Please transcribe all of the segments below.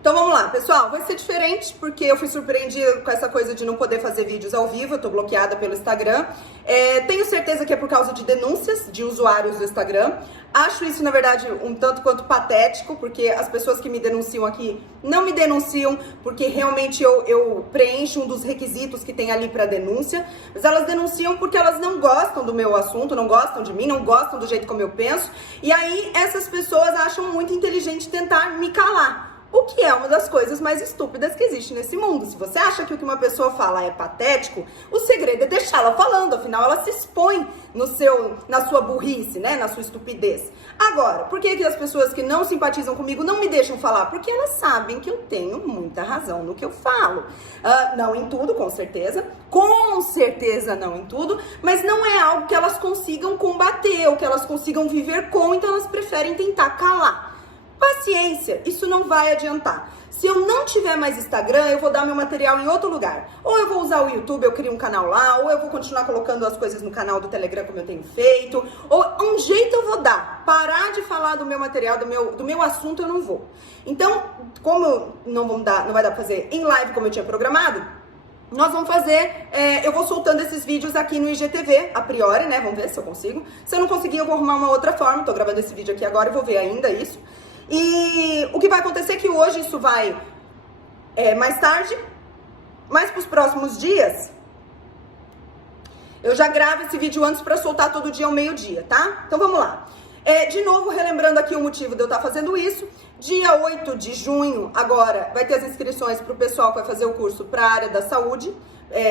Então vamos lá, pessoal, vai ser diferente porque eu fui surpreendida com essa coisa de não poder fazer vídeos ao vivo, eu tô bloqueada pelo Instagram. Tenho certeza que é por causa de denúncias de usuários do Instagram. Acho isso, na verdade, um tanto quanto patético, porque as pessoas que me denunciam aqui não me denunciam porque realmente eu preencho um dos requisitos que tem ali para denúncia, mas elas denunciam porque elas não gostam do meu assunto, não gostam de mim, não gostam do jeito como eu penso, e aí essas pessoas acham muito inteligente tentar me calar. O que é uma das coisas mais estúpidas que existe nesse mundo. Se você acha que o que uma pessoa fala é patético, o segredo é deixá-la falando, afinal ela se expõe na sua burrice, né, na sua estupidez. Agora, por que as pessoas que não simpatizam comigo não me deixam falar? Porque elas sabem que eu tenho muita razão no que eu falo. Não em tudo, com certeza não em tudo, mas não é algo que elas consigam combater ou que elas consigam viver com, então elas preferem tentar calar. Paciência, isso não vai adiantar. Se eu não tiver mais Instagram, eu vou dar meu material em outro lugar. Ou eu vou usar o YouTube, eu crio um canal lá, ou eu vou continuar colocando as coisas no canal do Telegram como eu tenho feito, ou um jeito eu vou dar. Parar de falar do meu material, do meu assunto, eu não vou. Então, como não vai dar pra fazer em live como eu tinha programado, nós vamos fazer, eu vou soltando esses vídeos aqui no IGTV, a priori, né? Vamos ver se eu consigo. Se eu não conseguir, eu vou arrumar uma outra forma. Tô gravando esse vídeo aqui agora e vou ver ainda isso. E o que vai acontecer é que hoje isso vai mais tarde, mas para os próximos dias, eu já gravo esse vídeo antes para soltar todo dia ao meio-dia, tá? Então vamos lá. De novo, relembrando aqui o motivo de eu estar fazendo isso, dia 8 de junho, agora, vai ter as inscrições para o pessoal que vai fazer o curso para a área da saúde,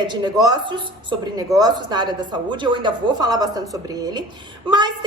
de negócios, sobre negócios na área da saúde. Eu ainda vou falar bastante sobre ele, mas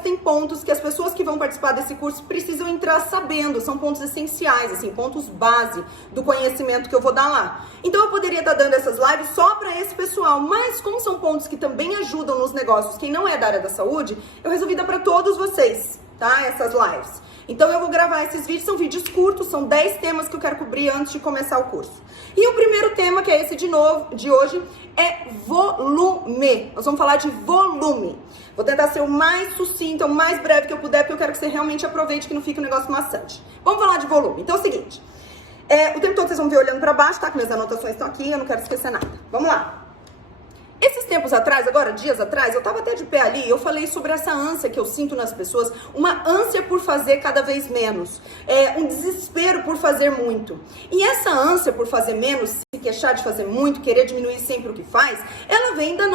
tem pontos que as pessoas que vão participar desse curso precisam entrar sabendo, são pontos essenciais, assim, pontos base do conhecimento que eu vou dar lá. Então eu poderia estar dando essas lives só para esse pessoal, mas como são pontos que também ajudam nos negócios, quem não é da área da saúde, eu resolvi dar para todos vocês, tá? Essas lives. Então eu vou gravar esses vídeos, são vídeos curtos, são 10 temas que eu quero cobrir antes de começar o curso. E o primeiro tema, que é esse de hoje, é volume. Nós vamos falar de volume. Vou tentar ser o mais sucinto, o mais breve que eu puder, porque eu quero que você realmente aproveite, que não fique um negócio maçante. Vamos falar de volume. Então é o seguinte, o tempo todo vocês vão ver olhando pra baixo, tá? Que minhas anotações estão aqui, eu não quero esquecer nada. Vamos lá. Esses tempos atrás, agora dias atrás, eu tava até de pé ali, eu falei sobre essa ânsia que eu sinto nas pessoas, uma ânsia por fazer cada vez menos, um desespero por fazer muito. E essa ânsia por fazer menos, se queixar de fazer muito, querer diminuir sempre o que faz, ela vem do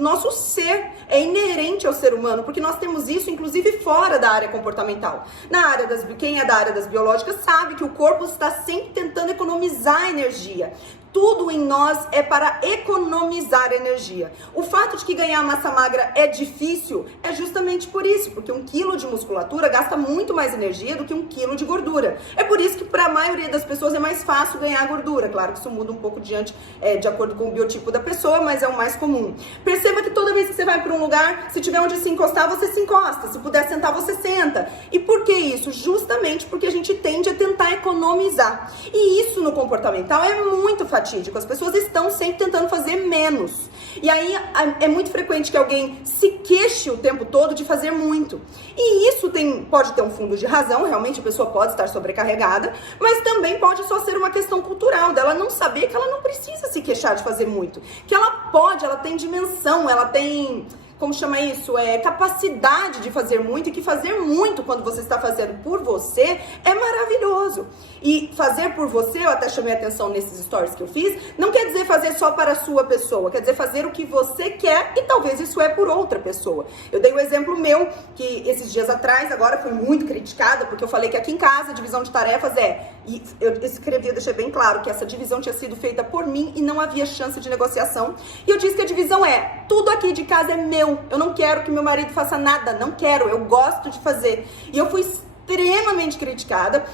nosso ser, é inerente ao ser humano, porque nós temos isso, inclusive, fora da área comportamental. Quem é da área das biológicas sabe que o corpo está sempre tentando economizar energia. Tudo em nós é para economizar energia. O fato de que ganhar massa magra é difícil é justamente por isso, porque 1 quilo de musculatura gasta muito mais energia do que 1 quilo de gordura. É por isso que para a maioria das pessoas é mais fácil ganhar gordura. Claro que isso muda um pouco de acordo com o biotipo da pessoa, mas é o mais comum. Perceba que toda vez que você vai para um lugar, se tiver onde se encostar, você se encosta. Se puder sentar, você senta. E por que isso? Justamente porque a gente tende a tentar economizar. E isso no comportamental é muito fatídico. As pessoas estão sempre tentando fazer menos. E aí é muito frequente que alguém se queixe o tempo todo de fazer muito. E isso pode ter um fundo de razão, realmente a pessoa pode estar sobrecarregada, mas também pode só ser uma questão cultural, dela não saber que ela não precisa se queixar de fazer muito. Que ela tem dimensão, ela tem... Como chama isso? Capacidade de fazer muito, e que fazer muito quando você está fazendo por você é maravilhoso. E fazer por você, eu até chamei atenção nesses stories que eu fiz, não quer dizer fazer só para a sua pessoa, quer dizer fazer o que você quer e talvez isso é por outra pessoa. Eu dei um exemplo meu, que esses dias atrás, agora fui muito criticada, porque eu falei que aqui em casa a divisão de tarefas e eu escrevi, eu deixei bem claro que essa divisão tinha sido feita por mim e não havia chance de negociação. E eu disse que a divisão tudo aqui de casa é meu. Eu não quero que meu marido faça nada, não quero, eu gosto de fazer. E eu fui extremamente criticada,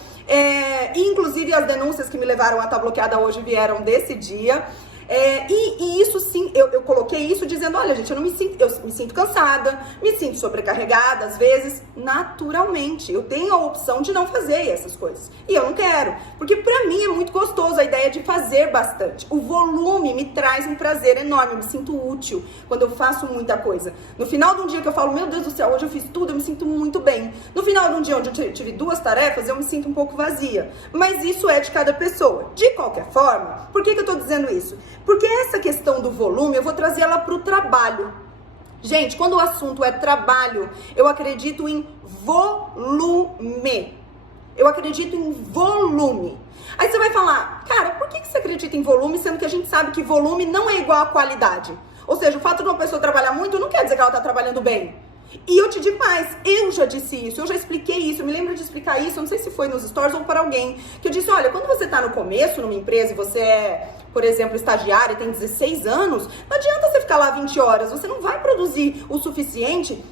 e inclusive as denúncias que me levaram a estar bloqueada hoje vieram desse dia. E isso sim, eu coloquei isso dizendo, olha gente, eu me sinto cansada, me sinto sobrecarregada às vezes, naturalmente. Eu tenho a opção de não fazer essas coisas. E eu não quero, porque pra mim é muito gostoso a ideia de fazer bastante. O volume me traz um prazer enorme, eu me sinto útil quando eu faço muita coisa. No final de um dia que eu falo, meu Deus do céu, hoje eu fiz tudo, eu me sinto muito bem. No final de um dia onde eu tive 2 tarefas, eu me sinto um pouco vazia. Mas isso é de cada pessoa. De qualquer forma, por que eu tô dizendo isso? Porque essa questão do volume, eu vou trazer ela pro trabalho. Gente, quando o assunto é trabalho, eu acredito em volume. Eu acredito em volume. Aí você vai falar, cara, por que você acredita em volume, sendo que a gente sabe que volume não é igual a qualidade? Ou seja, o fato de uma pessoa trabalhar muito não quer dizer que ela tá trabalhando bem. E eu te digo mais, eu já disse isso, eu já expliquei isso, eu me lembro de explicar isso, eu não sei se foi nos stories ou para alguém, que eu disse, olha, quando você tá no começo, numa empresa, e você é, por exemplo, estagiário e tem 16 anos, não adianta você ficar lá 20 horas, você não vai produzir o suficiente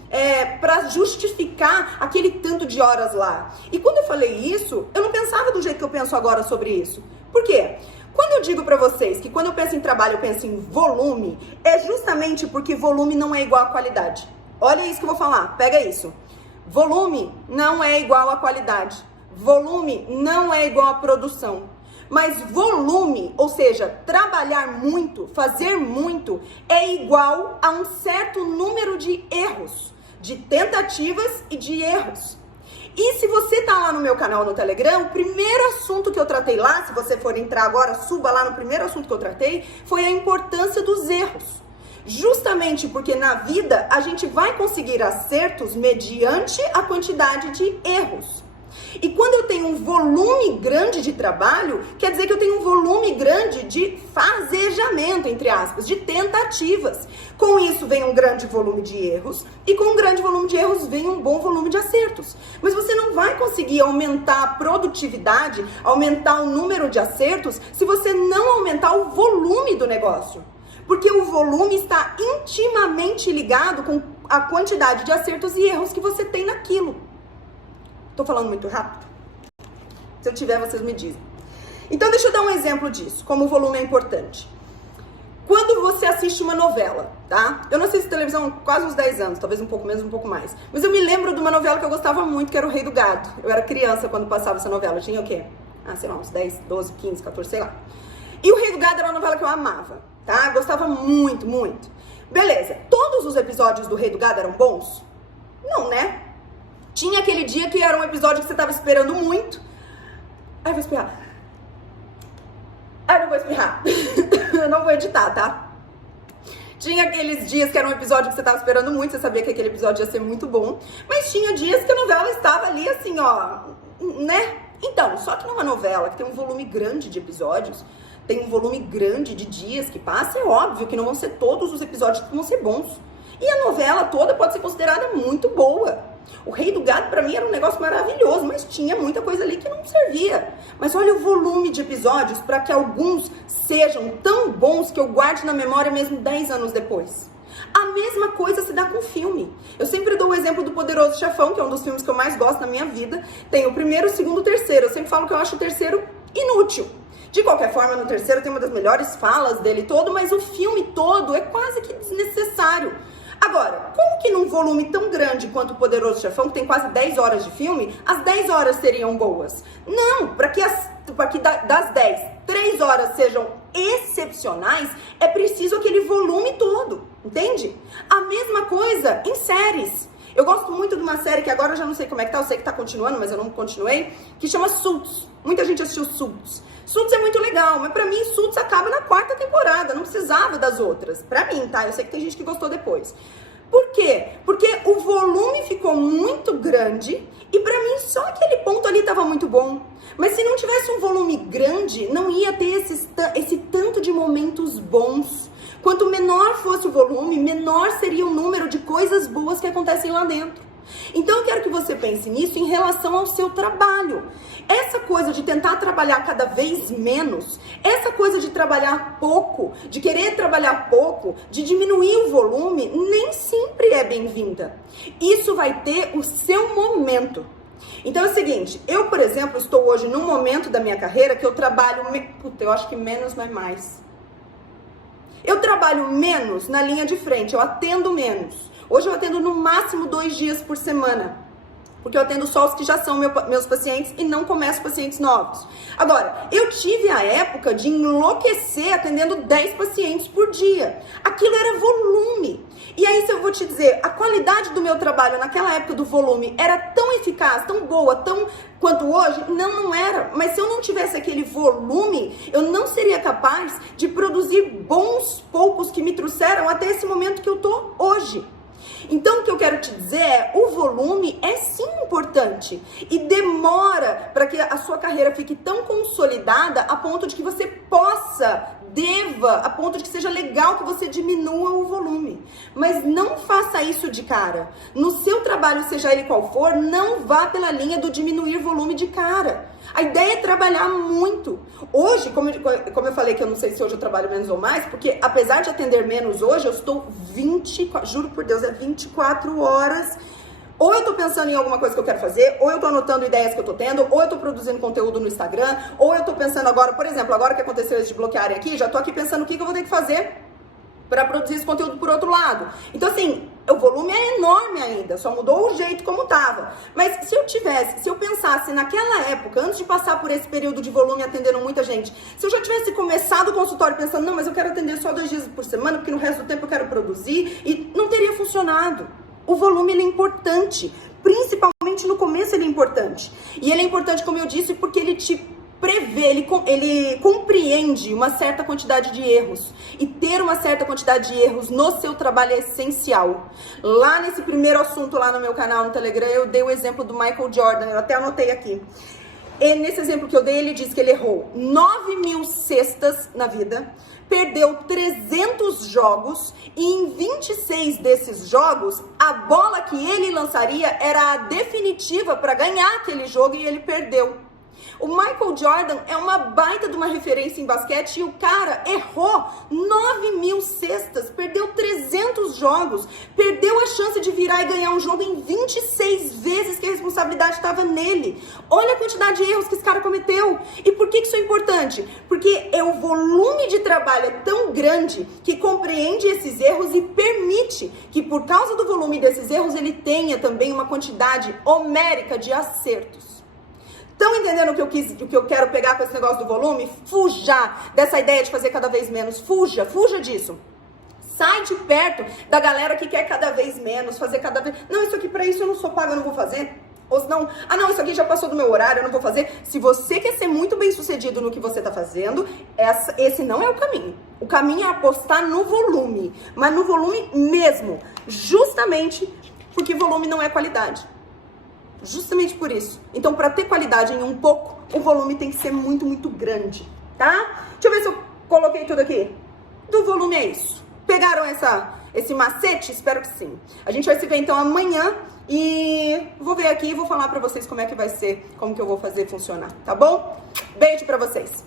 para justificar aquele tanto de horas lá. E quando eu falei isso, eu não pensava do jeito que eu penso agora sobre isso. Por quê? Quando eu digo pra vocês que quando eu penso em trabalho, eu penso em volume, é justamente porque volume não é igual a qualidade. Olha isso que eu vou falar, pega isso. Volume não é igual a qualidade. Volume não é igual a produção. Mas volume, ou seja, trabalhar muito, fazer muito, é igual a um certo número de erros, de tentativas e de erros. E se você tá lá no meu canal no Telegram, o primeiro assunto que eu tratei lá, se você for entrar agora, suba lá no primeiro assunto que eu tratei, foi a importância dos erros. Justamente porque na vida a gente vai conseguir acertos mediante a quantidade de erros. E quando eu tenho um volume grande de trabalho, quer dizer que eu tenho um volume grande de fazejamento, entre aspas, de tentativas. Com isso vem um grande volume de erros, e com um grande volume de erros vem um bom volume de acertos. Mas você não vai conseguir aumentar a produtividade, aumentar o número de acertos, se você não aumentar o volume do negócio. Porque o volume está intimamente ligado com a quantidade de acertos e erros que você tem naquilo. Tô falando muito rápido? Se eu tiver, vocês me dizem. Então, deixa eu dar um exemplo disso, como o volume é importante. Quando você assiste uma novela, tá? Eu não assisto televisão há quase uns 10 anos, talvez um pouco menos, um pouco mais. Mas eu me lembro de uma novela que eu gostava muito, que era O Rei do Gado. Eu era criança quando passava essa novela. Eu tinha o quê? Sei lá, uns 10, 12, 15, 14, sei lá. E O Rei do Gado era uma novela que eu amava, tá? Gostava muito, muito. Beleza. Todos os episódios do Rei do Gado eram bons? Não, né? Tinha aquele dia que era um episódio que você tava esperando muito. Ai, vou espirrar. Ai, não vou espirrar. Eu não vou editar, tá? Tinha aqueles dias que era um episódio que você tava esperando muito, você sabia que aquele episódio ia ser muito bom. Mas tinha dias que a novela estava ali assim, ó, né? Então, só que numa novela que tem um volume grande de episódios, tem um volume grande de dias que passa, é óbvio que não vão ser todos os episódios que vão ser bons. E a novela toda pode ser considerada muito boa. O Rei do Gado, pra mim, era um negócio maravilhoso, mas tinha muita coisa ali que não servia. Mas olha o volume de episódios para que alguns sejam tão bons que eu guarde na memória mesmo 10 anos depois. A mesma coisa se dá com filme. Eu sempre dou o exemplo do Poderoso Chefão, que é um dos filmes que eu mais gosto na minha vida. Tem o primeiro, o segundo, o terceiro. Eu sempre falo que eu acho o terceiro inútil. De qualquer forma, no terceiro tem uma das melhores falas dele todo, mas o filme todo é quase que desnecessário. Agora, como que num volume tão grande quanto o Poderoso Chefão, que tem quase 10 horas de filme, as 10 horas seriam boas? Não, para que das 10, 3 horas sejam excepcionais, é preciso aquele volume todo, entende? A mesma coisa em séries. Eu gosto muito de uma série que agora eu já não sei como é que tá, eu sei que tá continuando, mas eu não continuei, que chama Suits. Muita gente assistiu Suits. Suits é muito legal, mas pra mim Suits acaba na 4ª temporada, não precisava das outras. Pra mim, tá? Eu sei que tem gente que gostou depois. Por quê? Porque o volume ficou muito grande e pra mim só aquele ponto ali tava muito bom. Mas se não tivesse um volume grande, não ia ter esse tanto de momentos bons. Quanto menor fosse o volume, menor seria o número de coisas boas que acontecem lá dentro. Então eu quero que você pense nisso em relação ao seu trabalho. Essa coisa de tentar trabalhar cada vez menos, essa coisa de trabalhar pouco, de querer trabalhar pouco, de diminuir o volume, nem sempre é bem-vinda. Isso vai ter o seu momento. Então é o seguinte, eu, por exemplo, estou hoje num momento da minha carreira que eu trabalho, eu acho que menos não é mais. Eu trabalho menos na linha de frente, eu atendo menos. Hoje eu atendo no máximo 2 dias por semana, porque eu atendo só os que já são meus pacientes e não começo pacientes novos. Agora, eu tive a época de enlouquecer atendendo 10 pacientes por dia. Aquilo era volume. E aí, se eu vou te dizer, a qualidade do meu trabalho naquela época do volume era tão eficaz, tão boa, tão quanto hoje? Não, não era. Mas se eu não tivesse aquele volume, eu não seria capaz de produzir bons poucos que me trouxeram até esse momento que eu tô hoje. Então, o que eu quero te dizer é, o volume é sim importante e demora para que a sua carreira fique tão consolidada a ponto de que você deva, a ponto de que seja legal que você diminua o volume. Mas não faça isso de cara. No seu trabalho, seja ele qual for, não vá pela linha do diminuir volume de cara. A ideia é trabalhar muito. Hoje, como eu falei que eu não sei se hoje eu trabalho menos ou mais, porque apesar de atender menos hoje, eu estou 24 horas. Ou eu tô pensando em alguma coisa que eu quero fazer, ou eu tô anotando ideias que eu tô tendo, ou eu tô produzindo conteúdo no Instagram, ou eu tô pensando agora, por exemplo, agora que aconteceu isso de bloquearem aqui, já tô aqui pensando o que eu vou ter que fazer para produzir esse conteúdo por outro lado. Então, assim, o volume é enorme ainda, só mudou o jeito como tava. Mas se eu pensasse naquela época, antes de passar por esse período de volume atendendo muita gente, se eu já tivesse começado o consultório pensando, não, mas eu quero atender só 2 dias por semana, porque no resto do tempo eu quero produzir, e não teria funcionado. O volume, ele é importante, principalmente no começo ele é importante. E ele é importante, como eu disse, porque ele te prevê, ele compreende uma certa quantidade de erros. E ter uma certa quantidade de erros no seu trabalho é essencial. Lá nesse primeiro assunto, lá no meu canal no Telegram, eu dei o exemplo do Michael Jordan, eu até anotei aqui. E nesse exemplo que eu dei, ele disse que ele errou 9.000 cestas na vida, perdeu 300 jogos e em 26 desses jogos, a bola que ele lançaria era a definitiva para ganhar aquele jogo e ele perdeu. O Michael Jordan é uma baita de uma referência em basquete e o cara errou 9.000 cestas, perdeu 300 jogos, perdeu a chance de virar e ganhar um jogo em 26 vezes que a responsabilidade estava nele. Olha a quantidade de erros que esse cara cometeu. E por que isso é importante? Porque o volume de trabalho é tão grande que compreende esses erros e permite que por causa do volume desses erros ele tenha também uma quantidade homérica de acertos. Estão entendendo o que eu quero pegar com esse negócio do volume? Fuja dessa ideia de fazer cada vez menos. Fuja disso. Sai de perto da galera que quer cada vez menos, fazer cada vez... Não, isso aqui, para isso eu não sou paga, eu não vou fazer. Ou senão, não, isso aqui já passou do meu horário, eu não vou fazer. Se você quer ser muito bem sucedido no que você está fazendo, esse não é o caminho. O caminho é apostar no volume, mas no volume mesmo. Justamente porque volume não é qualidade. Justamente por isso. Então, para ter qualidade em um pouco, o volume tem que ser muito, muito grande, tá? Deixa eu ver se eu coloquei tudo aqui. Do volume é isso. Pegaram esse macete? Espero que sim. A gente vai se ver então amanhã e vou ver aqui e vou falar pra vocês como é que vai ser, como que eu vou fazer funcionar, tá bom? Beijo pra vocês.